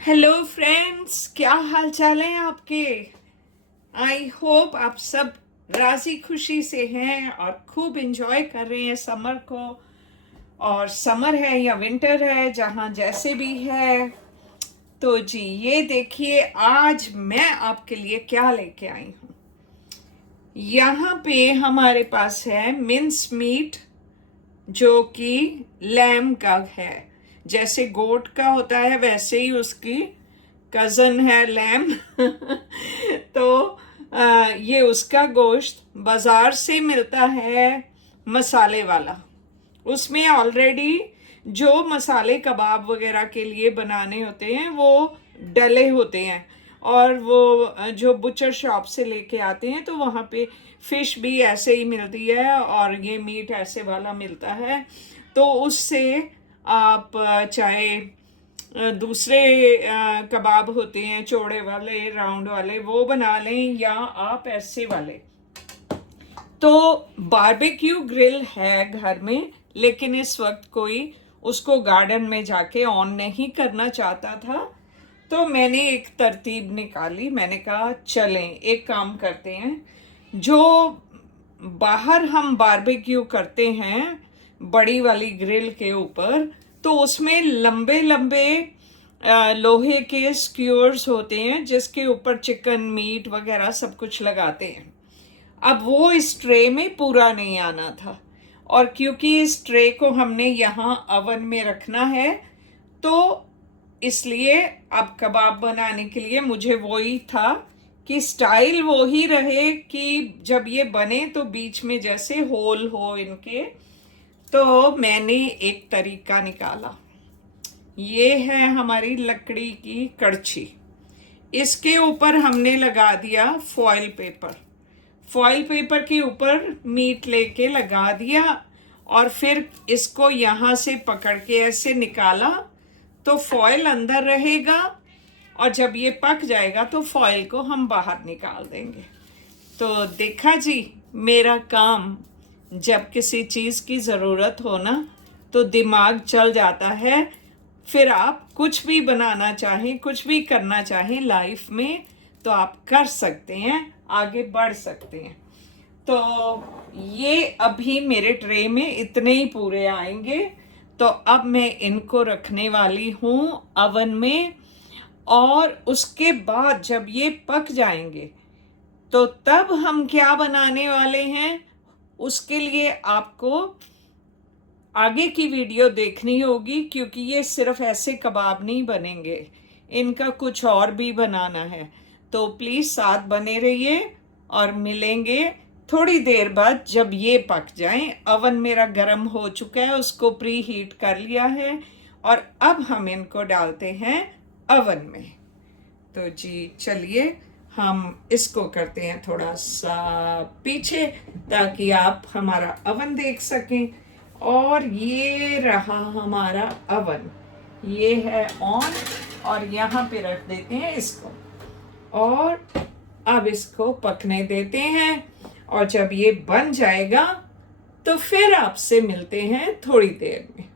Hello friends, क्या हाल चाल है आपके। आई होप आप सब राजी खुशी से हैं और खूब इंजॉय कर रहे हैं समर को। और समर है या विंटर है, जहाँ जैसे भी है। तो जी ये देखिए, आज मैं आपके लिए क्या लेके आई हूँ। यहाँ पे हमारे पास है मिंस मीट, जो कि लैम का है। जैसे गोट का होता है वैसे ही उसकी कज़न है लैम। तो ये उसका गोश्त बाज़ार से मिलता है, मसाले वाला। उसमें ऑलरेडी जो मसाले कबाब वगैरह के लिए बनाने होते हैं वो डले होते हैं। और वो जो बुचर शॉप से लेके आते हैं तो वहाँ पे फ़िश भी ऐसे ही मिलती है और ये मीट ऐसे वाला मिलता है। तो उससे आप चाहे दूसरे कबाब होते हैं चौड़े वाले राउंड वाले, वो बना लें, या आप ऐसे वाले। तो बारबेक्यू ग्रिल है घर में, लेकिन इस वक्त कोई उसको गार्डन में जाके ऑन नहीं करना चाहता था। तो मैंने एक तरतीब निकाली। मैंने कहा चलें एक काम करते हैं, जो बाहर हम बारबेक्यू करते हैं बड़ी वाली ग्रिल के ऊपर, तो उसमें लंबे लंबे लोहे के स्क्यूअर्स होते हैं जिसके ऊपर चिकन मीट वगैरह सब कुछ लगाते हैं। अब वो इस ट्रे में पूरा नहीं आना था, और क्योंकि इस ट्रे को हमने यहाँ अवन में रखना है, तो इसलिए अब कबाब बनाने के लिए मुझे वही था कि स्टाइल वो ही रहे कि जब ये बने तो बीच में जैसे होल हो इनके। तो मैंने एक तरीका निकाला। ये है हमारी लकड़ी की कड़छी। इसके ऊपर हमने लगा दिया फॉइल पेपर। फॉइल पेपर के ऊपर मीट लेके लगा दिया, और फिर इसको यहाँ से पकड़ के ऐसे निकाला तो फॉइल अंदर रहेगा, और जब ये पक जाएगा तो फॉइल को हम बाहर निकाल देंगे। तो देखा जी, मेरा काम। जब किसी चीज़ की ज़रूरत हो ना, तो दिमाग चल जाता है। फिर आप कुछ भी बनाना चाहें, कुछ भी करना चाहें लाइफ में, तो आप कर सकते हैं, आगे बढ़ सकते हैं। तो ये अभी मेरे ट्रे में इतने ही पूरे आएंगे। तो अब मैं इनको रखने वाली हूँ अवन में, और उसके बाद जब ये पक जाएंगे तो तब हम क्या बनाने वाले हैं, उसके लिए आपको आगे की वीडियो देखनी होगी, क्योंकि ये सिर्फ ऐसे कबाब नहीं बनेंगे, इनका कुछ और भी बनाना है। तो प्लीज़ साथ बने रहिए, और मिलेंगे थोड़ी देर बाद जब ये पक जाएं। अवन मेरा गर्म हो चुका है, उसको प्री हीट कर लिया है, और अब हम इनको डालते हैं अवन में। तो जी चलिए, हम इसको करते हैं थोड़ा सा पीछे, ताकि आप हमारा अवन देख सकें। और ये रहा हमारा अवन, ये है ऑन, और यहाँ पे रख देते हैं इसको, और अब इसको पकने देते हैं। और जब ये बन जाएगा तो फिर आपसे मिलते हैं थोड़ी देर में।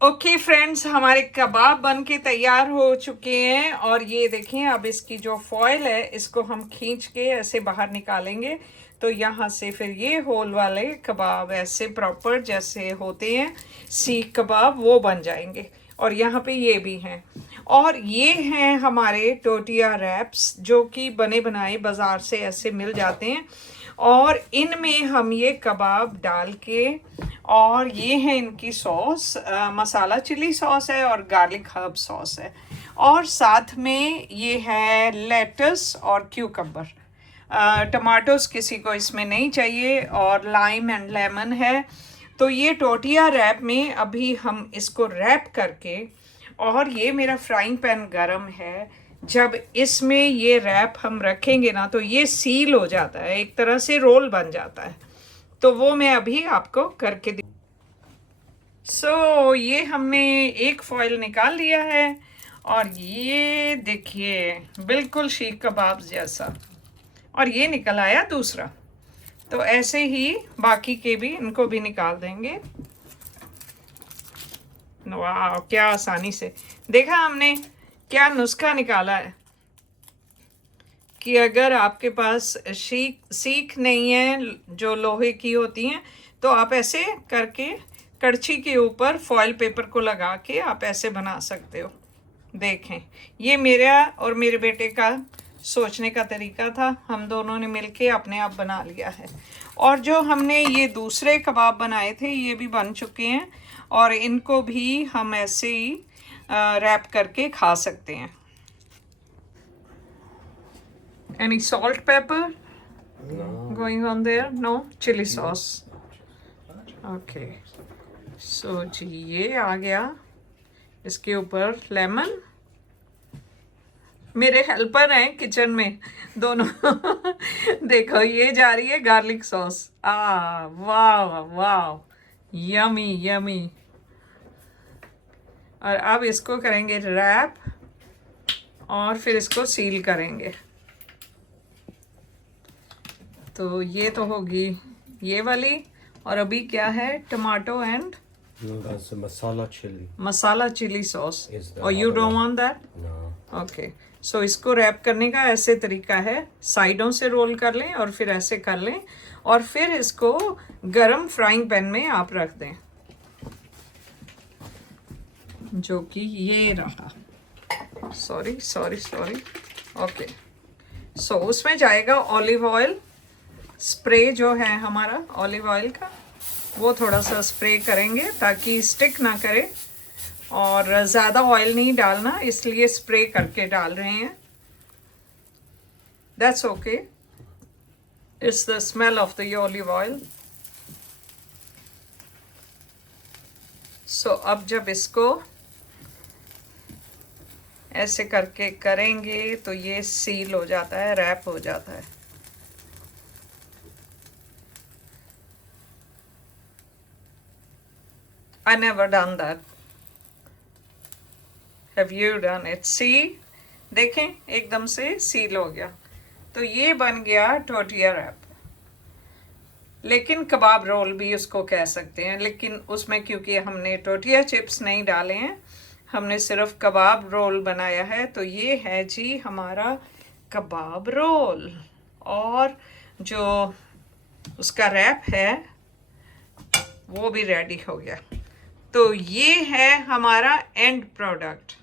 ओके फ्रेंड्स, हमारे कबाब बन के तैयार हो चुके हैं। और ये देखें, अब इसकी जो फॉइल है इसको हम खींच के ऐसे बाहर निकालेंगे, तो यहाँ से फिर ये होल वाले कबाब ऐसे प्रॉपर जैसे होते हैं सीख कबाब, वो बन जाएंगे। और यहाँ पे ये भी हैं। और ये हैं हमारे टोटिया रैप्स, जो कि बने बनाए बाज़ार से ऐसे मिल जाते हैं। और इनमें हम ये कबाब डाल के, और ये है इनकी सॉस, मसाला चिली सॉस है और गार्लिक हर्ब सॉस है। और साथ में ये है लेटस और क्यूकम्बर। टमाटोस किसी को इसमें नहीं चाहिए, और लाइम एंड लेमन है। तो ये टोटिया रैप में अभी हम इसको रैप करके, और ये मेरा फ्राइंग पैन गरम है, जब इसमें ये रैप हम रखेंगे ना तो ये सील हो जाता है, एक तरह से रोल बन जाता है। तो वो मैं अभी आपको करके सो ये हमने एक फॉइल निकाल लिया है और ये देखिए बिल्कुल शीख कबाब जैसा, और ये निकल आया दूसरा। तो ऐसे ही बाकी के भी, इनको भी निकाल देंगे। वाह, क्या आसानी से देखा हमने, क्या नुस्खा निकाला है कि अगर आपके पास सीख नहीं है जो लोहे की होती हैं, तो आप ऐसे करके कड़छी के ऊपर फॉइल पेपर को लगा के आप ऐसे बना सकते हो। देखें, ये मेरा और मेरे बेटे का सोचने का तरीका था, हम दोनों ने मिलके अपने आप बना लिया है। और जो हमने ये दूसरे कबाब बनाए थे ये भी बन चुके हैं, और इनको भी हम ऐसे ही रैप करके खा सकते हैं। Any salt, pepper? No. Going on there? No? Chili sauce. Okay. So जी ये आ गया, इसके ऊपर लेमन। मेरे हेल्पर हैं किचन में दोनों देखो, ये जा रही है गार्लिक सॉस। वाह वाह, यमी यमी। और अब इसको करेंगे रैप और फिर इसको सील करेंगे। तो ये तो होगी ये वाली, और अभी क्या है, tomato and No, that's a masala chili. Masala chili sauce. Is the और you other don't one. Want that? No. Okay, so इसको रैप करने का ऐसे तरीका है, साइडों से रोल कर लें और फिर ऐसे कर लें, और फिर इसको गरम फ्राइंग पैन में आप रख दें, जो कि ये रहा। Sorry sorry sorry. ओके, सो उसमें जाएगा ऑलिव ऑयल स्प्रे, जो है हमारा ऑलिव ऑयल का, वो थोड़ा सा स्प्रे करेंगे ताकि स्टिक ना करे, और ज़्यादा ऑयल नहीं डालना, इसलिए स्प्रे करके डाल रहे हैं। That's okay, it's the smell of the olive oil. So अब जब इसको ऐसे करके करेंगे तो ये सील हो जाता है, रैप हो जाता है। I never done that. Have you done it? See, देखें एकदम से सील हो गया। तो ये बन गया टोटिया रैप, लेकिन कबाब रोल भी उसको कह सकते हैं, लेकिन उसमें क्योंकि हमने टोटिया चिप्स नहीं डाले हैं, हमने सिर्फ कबाब रोल बनाया है। तो ये है जी हमारा कबाब रोल, और जो उसका रैप है वो भी रेडी हो गया। तो ये है हमारा एंड प्रोडक्ट।